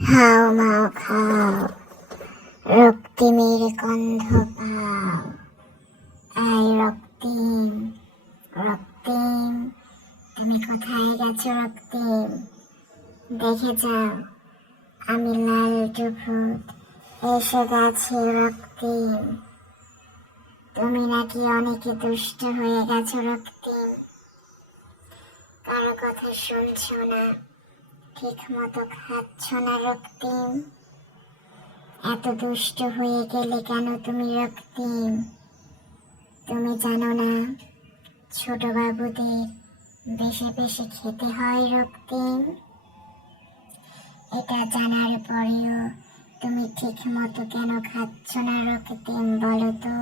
খাও মাও, খাও। রক্তিমের গন্ধ পাও। এই রক্তিম রক্তিম, তুমি কোথায় গেছো রক্তিম? দেখে যাও, আমি লাল ভূত এসে গেছি রক্তিম। তুমি নাকি অনেকে দুষ্ট হয়ে গেছো রক্তিম। কারও কথা শুনছো না। ঠিক মতো খাচ্ছ না, রক্তিম? এত দুষ্ট হয়ে গেলে কেন তুমি রক্তিম? তুমি জানো না ছোট বাবুদের বেশি বেশি খেতে হয় রক্তিম? এটা জানার পরেও তুমি ঠিক মতো কেন খাচ্ছ না, রক্তিম, বলো তো?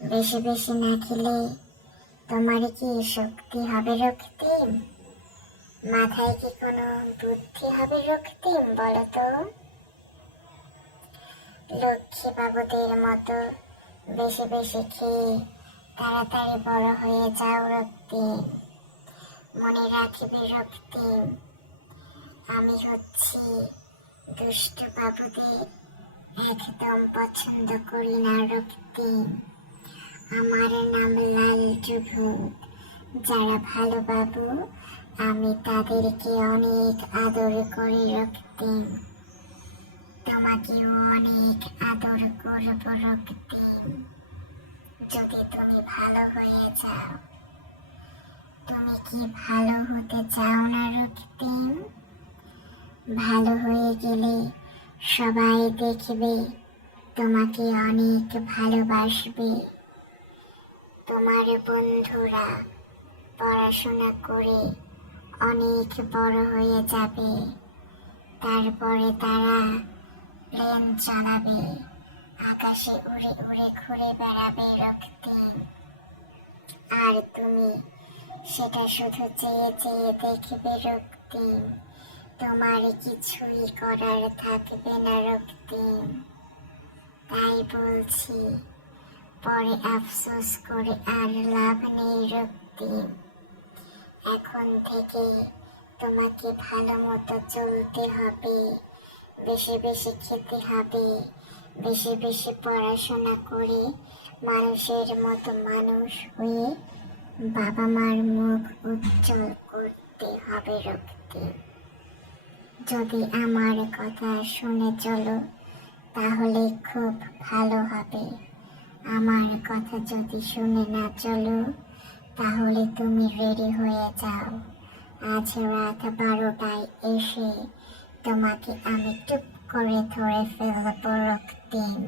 বেশি বেশি না খেলে তোমার কি শক্তি হবে রক্তিম? মাথায় কি কোনো বুদ্ধি হবে রক্তিম বলো তো? লক্ষ্মী বাবুদের মতো বেশি বেশি খেয়ে তাড়াতাড়ি বড় হয়ে যাও রক্তিম। মনে রাখবে রক্তিম, আমি হচ্ছি দুষ্ট বাবুদের একদম পছন্দ করি না রক্তিম। আমার নাম লাল ভূত যারা ভালো বাবু আমি তাদেরকে অনেক আদর করে রাখতেন তোমাকেও অনেক আদর করব রাখতেন যদি তুমি ভালো হয়ে যাও, তুমি কি ভালো হতে চাও না রাখতেন ভালো হয়ে গেলে সবাই দেখবে তোমাকে অনেক ভালোবাসবে। তোমার বন্ধুরা পড়াশোনা করে অনেক বড় হয়ে যাবে। তারপরে তারা প্লেন চালাবে। আকাশে উড়ে উড়ে ঘুরে বেড়াবে রক্তে। আর তুমি সেটা শুধু চেয়ে চেয়ে দেখবে রক্তিম তোমার কিছুই করার থাকবে না রক্তিম তাই বলছি, পরে আফসোস করে আর লাভ নেই রক্তিম এখন থেকে তোমাকে ভালো মতো চলতে হবে। বেশি বেশি খেতে হবে। বেশি বেশি পড়াশোনা করে মানুষের মতো মানুষ হয়ে বাবা মার মুখ উজ্জ্বল করতে হবে রক্তে। যদি আমার কথা শুনে চলো, তাহলে খুব ভালো হবে। আমার কথা যদি শুনে না চলো তাহলে তুমি রেডি হয়ে যাও। আজ রাত বারোটায় এসে তোমাকে আমি টুপ করে ধরে ফেলব রক্তিম।